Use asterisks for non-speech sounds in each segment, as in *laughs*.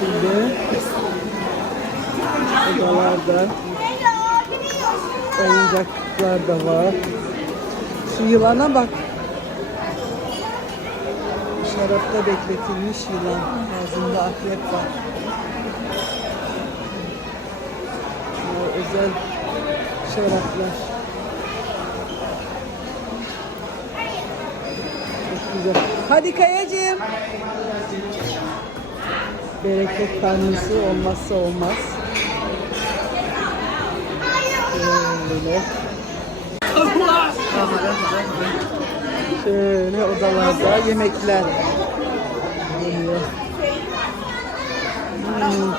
şekilde odalarda oyuncaklar da var. Şu yılana bak. Şarapta bekletilmiş yılan. Ağzında akrep var. Bunlar özel şaraplar. Çok güzel. Hadi Kayacığım. Bereket tanrısı olmazsa olmaz. Şöyle. Şöyle odalarda yemekler. Geliyor. Hmm.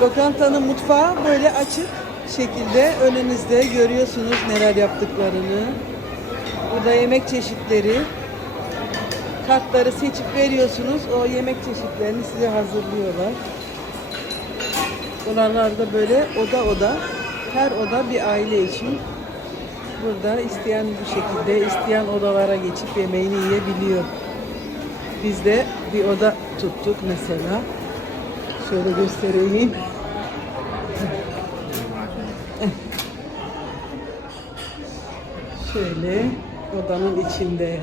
Lokantanın mutfağı böyle açık şekilde önünüzde görüyorsunuz neler yaptıklarını. Burada yemek çeşitleri. Kartları seçip veriyorsunuz. O yemek çeşitlerini size hazırlıyorlar. Buralarda böyle oda oda. Her oda bir aile için. Burada isteyen bu şekilde isteyen odalara geçip yemeğini yiyebiliyor. Biz de bir oda tuttuk mesela. Şöyle göstereyim. Şöyle odanın içinde.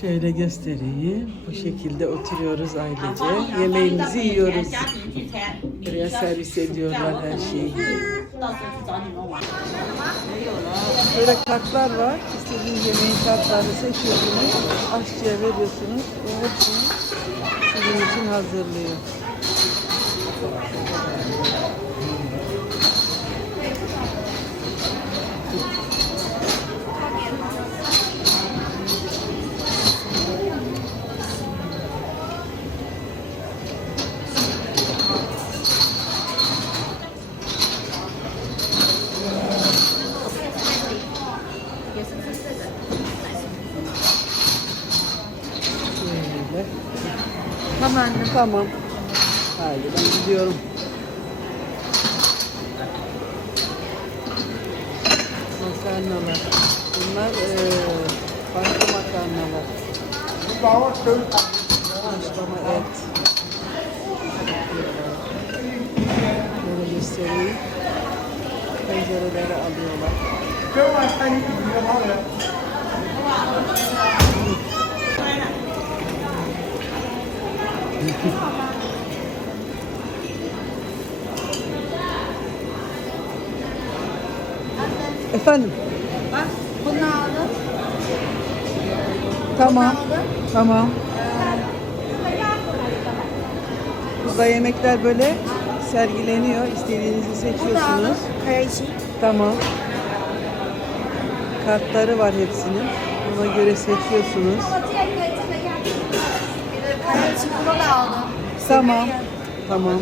Şöyle göstereyim. Bu şekilde oturuyoruz ailece. Yemeğimizi yiyoruz. Buraya servis ediyorlar her şeyi. Böyle kartlar var. İstediğiniz yemeğin kartlarını seçiyorsunuz. Aşçıya veriyorsunuz. O hepsini sizin için hazırlıyor. Şöyle. Tamam anne. Tamam. Haydi ben gidiyorum. Makarnalar. Bunlar eee farklı makarnalar. Haşlama et. Böyle göstereyim. Tencereleri alıyorlar. Efendim? Bak bunu aldım. Tamam. Tamam. Burada yemekler böyle sergileniyor. İstediğinizi seçiyorsunuz. aldım. İçin. Tamam. Kartları var hepsinin. Ona göre seçiyorsunuz. Tamam. Tamam.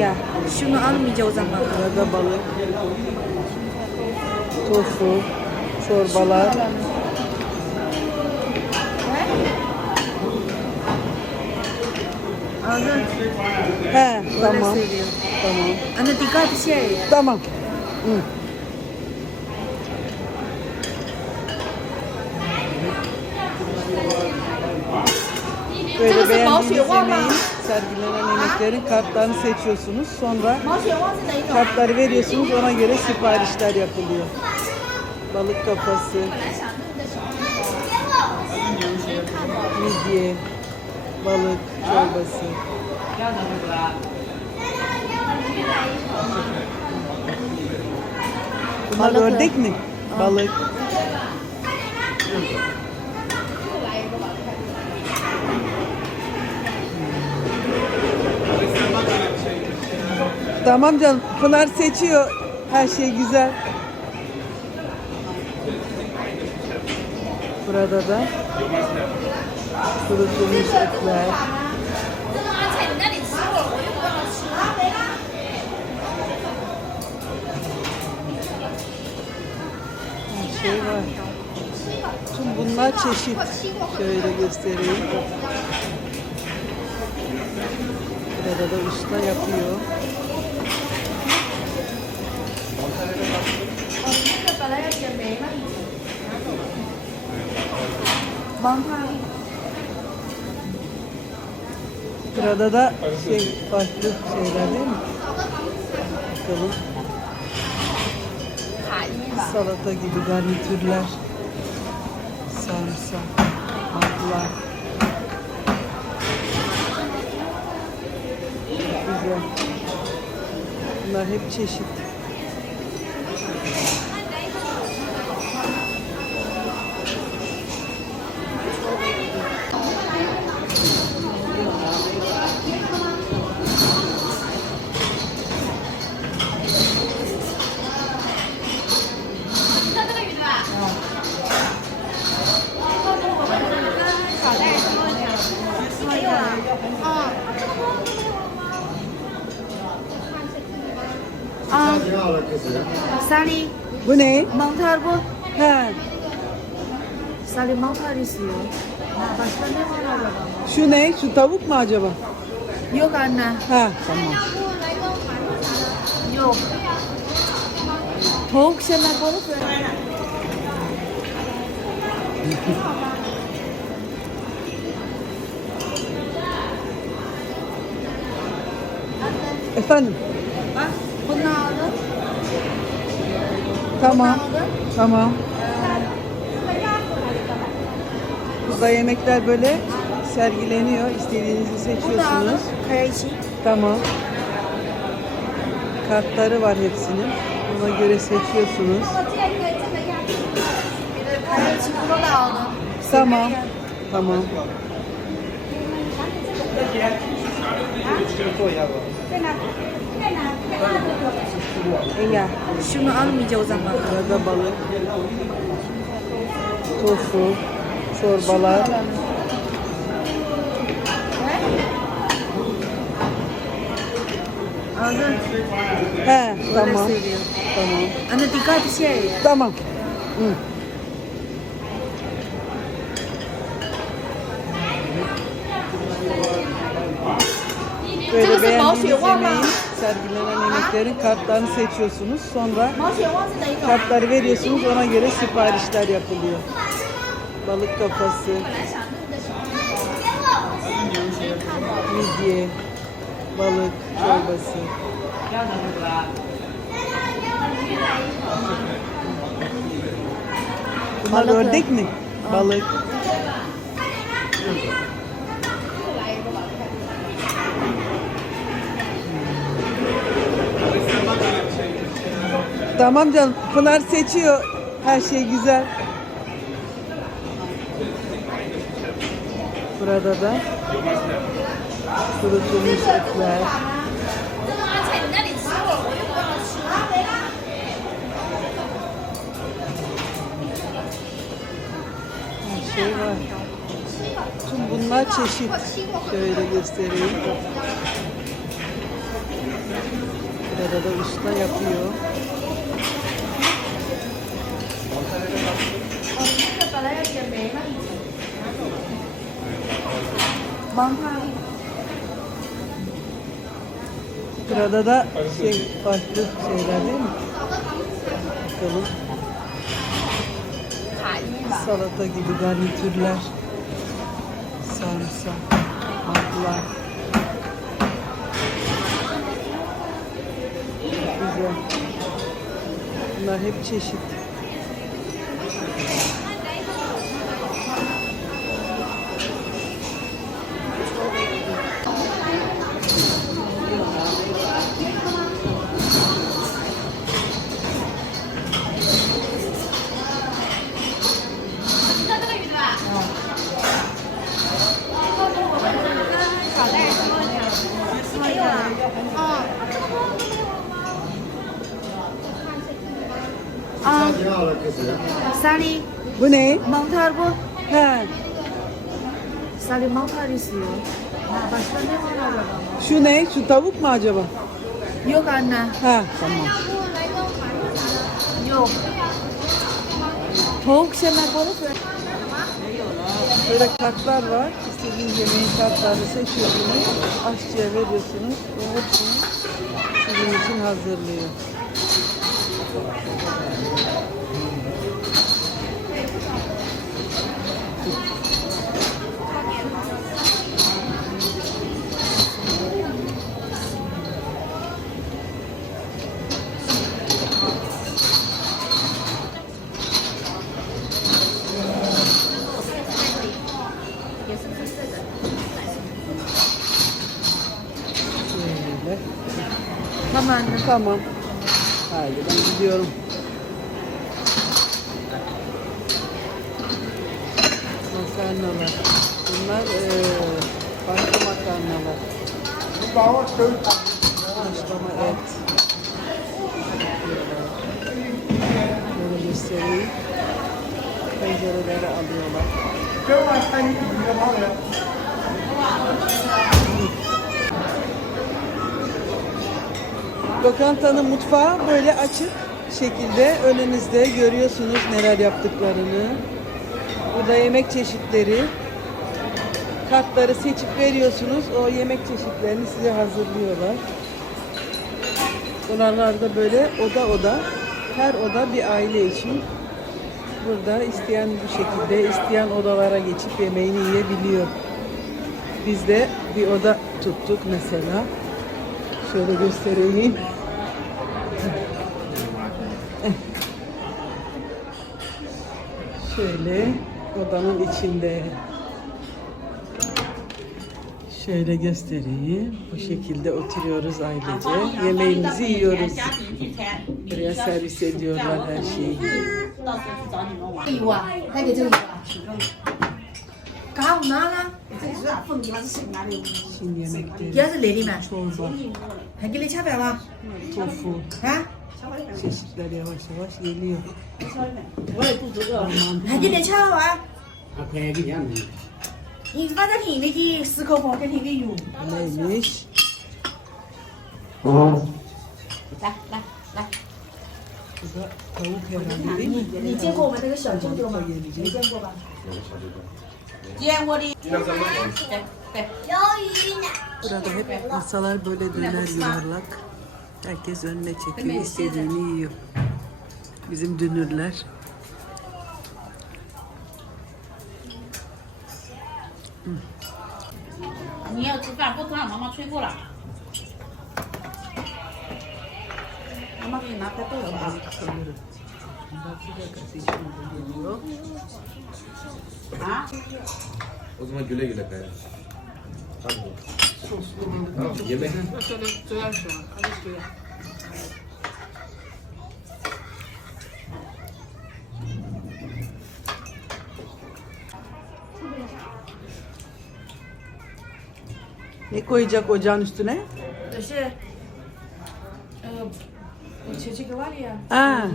Ya şunu almayacağız o zaman. Burada balık, tofu, çorbalar. Aldın. He, Öyle tamam. Tamam. Anne dikkat şey. Tamam. Hı. Böyle beğendiğiniz yemeğin, sergilenen yemeklerin kartlarını seçiyorsunuz. Sonra kartları veriyorsunuz. Ona göre siparişler yapılıyor. Balık kafası. Midye. Balık çorbası. Bunlar Balık ördek mi? Balık. Tamam canım. Pınar seçiyor. Her şey güzel. Burada da kurutulmuş etler. şey var. Şimdi bunlar çeşit. Şöyle göstereyim. Burada da usta yapıyor. Burada da şey, farklı şeyler değil mi? Bakalım. Salata gibi garnitürler. Sarımsak. Çok Güzel. Bunlar hep çeşit. Bu ne? mantar bu. He, 쌀이 mantar istiyor. Başka ne var acaba? şu ne? Şu tavuk mu acaba? Yok anne. Ha, tamam. Yok. Tavuk şeyler balık. Efendim? Bunu aldım. Tamam. Tamam. Burada yemekler böyle sergileniyor. İstediğinizi seçiyorsunuz. Kayışı. Tamam. Kartları var hepsinin. Ona göre seçiyorsunuz. Kayışı bunu da aldım. Tamam. Tamam. Ya şunu almayacağız o zaman. Burada balık, tofu, çorbalar. Aldın. He, tamam. seviyorum. Tamam. Anne dikkat bir şey. Tamam. Hı. Böyle beğendiğiniz yemeğin, sergilenen yemeklerin kartlarını seçiyorsunuz. Sonra kartları veriyorsunuz. Ona göre siparişler yapılıyor. Balık kafası. Midye. Balık çorbası. Bunlar ördek mi? Balık. Tamam canım. Pınar seçiyor. Her şey güzel. Burada da kurutulmuş etler. Her şey var. Tüm bunlar çeşit. Şöyle göstereyim. Burada da usta yapıyor. Araya yemeğe Sırada da şey, farklı şeyler değil mi? Bakalım. Salata gibi garnitürler. Sarımsak, atlar. Güzel. Bunlar hep çeşit. 쌀이 mantar istiyor. Başka ne var acaba? şu ne? Şu tavuk mu acaba? Yok anne. Ha, tamam. Yok. Tavuk balık ver. Böyle kartlar var. İstediğiniz yemeğin kartlarını seçiyorsunuz. Aşçıya veriyorsunuz. O hepsini sizin için hazırlıyor. Tamam. Tamam. Haydi ben gidiyorum. Makarnalar. Bunlar eee farklı makarnalar. Haşlama et. Böyle göstereyim. Tencereleri alıyorlar. Lokantanın mutfağı böyle açık şekilde önünüzde görüyorsunuz neler yaptıklarını. Burada yemek çeşitleri. Kartları seçip veriyorsunuz. O yemek çeşitlerini size hazırlıyorlar. Buralarda böyle oda oda. Her oda bir aile için. Burada isteyen bu şekilde isteyen odalara geçip yemeğini yiyebiliyor. Biz de bir oda tuttuk mesela. Şöyle göstereyim. Şöyle odanın içinde. Şöyle göstereyim. Bu şekilde oturuyoruz ailece. Yemeğimizi yiyoruz. Buraya servis ediyorlar her şeyi. Hadi canım. Kahve 是粉，是新年？来的嘛？还给你吃饭吗？啊？谢谢打电话谢谢你。我也不知道。还给你吃饭吗？还可以给你弄。你把这瓶那个十口红给用。没。哦。来来来。你你见过我们那个小舅舅吗？没见过吧？个小舅舅。Burada hep masalar böyle döner yuvarlak. Herkes önüne çekiyor, istediğini yiyor. Bizim dünürler. Ama çöy bura. Ama bir. O zaman güle güle kardeşim. Hadi. Tamam, yemek. Ne koyacak ocağın üstüne? Şey, e, çiçek var ya. Ha.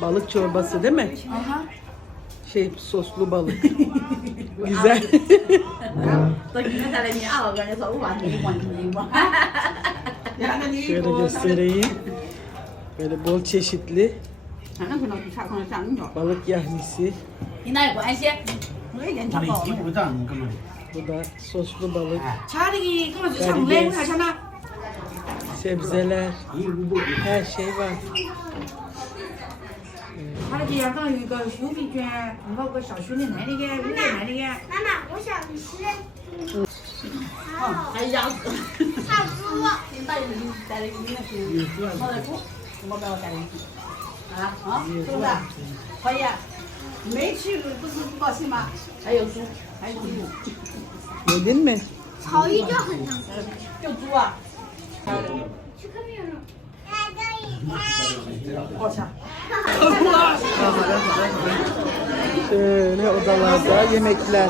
Balık çorbası değil mi? Aha. Şey soslu balık. *laughs* Güzel. *laughs* *laughs* Şöyle göstereyim. Böyle bol çeşitli balık yahnisi. 不，就？还哪？刚个小，个小哪里个？妈妈，我想吃。还有鸭子，*laughs* 鸭子，你大爷你带了一个牛去，好？我把我带进去，啊，是不是？可以啊。没去不是不高兴吗？还有猪，还有猪， Yedin mi? 炒一就很长。就猪啊。去看病了。 Şöyle odalarda yemekler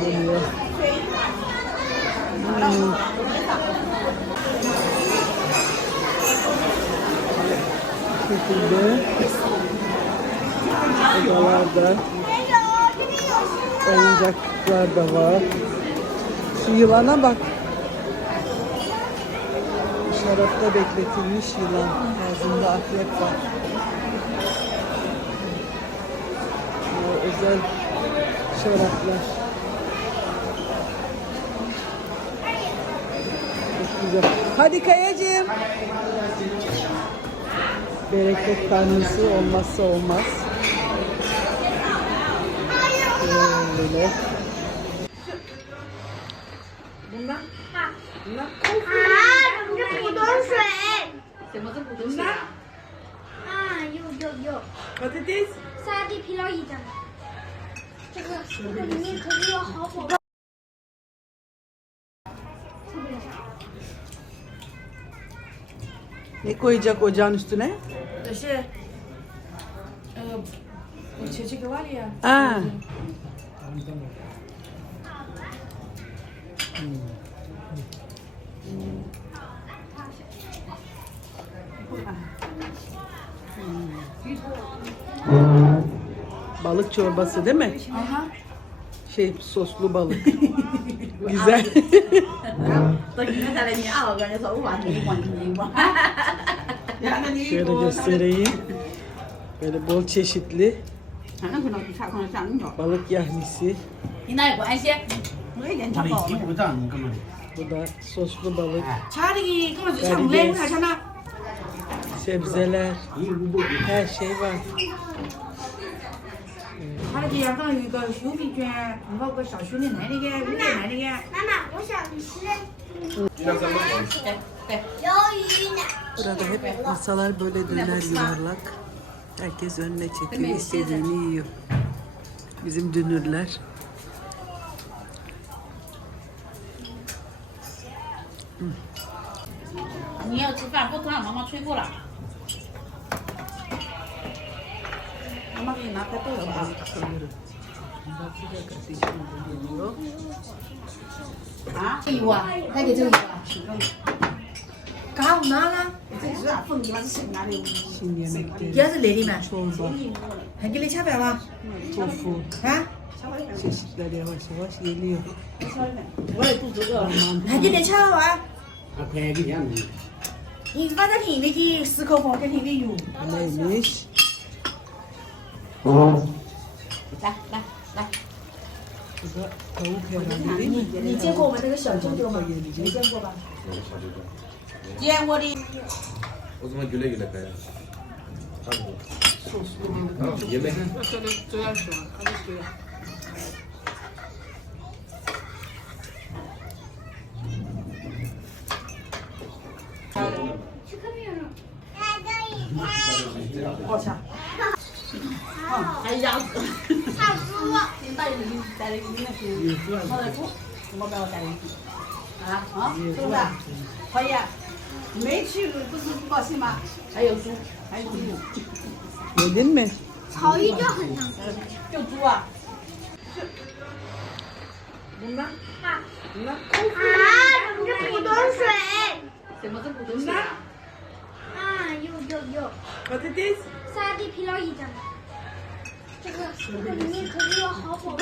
geliyor. Hmm. Bu şekilde odalarda oyuncaklar da var. Şu yılana bak. Şarapta bekletilmiş yılan. Ağzında akrep var. Bu özel şaraplar. Çok güzel. Hadi Kayacığım. Bereket tanrısı olmazsa olmaz. Böyle. Bunlar, 啊 bunlar 啊！怎么是普通水？什么是普通水啊？啊，有有有， patates. 沙地皮料一张。这个这个里面可是有好火。 Ne koyacak ocağın üstüne? 就是，呃，我切这 bizden Balık çorbası değil mi? Aha. Şey soslu balık. *laughs* Güzel. Şöyle göstereyim. Böyle bol çeşitli. 反正可能不差，可能差那么多。Balık. Her şey var. 他那个香港有一个修皮卷，包括小熊的奶那个，有奶奶那个。妈妈，我想吃鱿鱼呢。Burada hep insanlar böyle döner yuvarlak. Herkes önüne çekiyor, istediğini yiyor. Bizim dünürler. 你要吃饭不可让妈妈催过了。妈妈给你拿开豆了吧？ Sanırım. Bak bir dakika, şimdi geliyor. 啊，有啊，那个就有啊。 了？这是？是的。还给你抢票吗？重复。啊？谢谢大家，我我。我。还给你？给。你放瓶里，十口放在瓶里用。没没。哦。来来来。你你见过我们那个小舅舅吗？没见过吧？小舅舅。耶我的！我怎么越来越来拍了？差不多。的。不？带，啊啊，是不是？可以啊。没去不是不高兴吗？还有猪，还有猪，Yedin mi? 炒鱼就很想吃。就猪啊。Bunlar? 啊 Bunlar 啊！怎么是普通水？什么是普通水啊？啊，有有有，patates. 沙地皮料一张。这个这个里面可是有好火。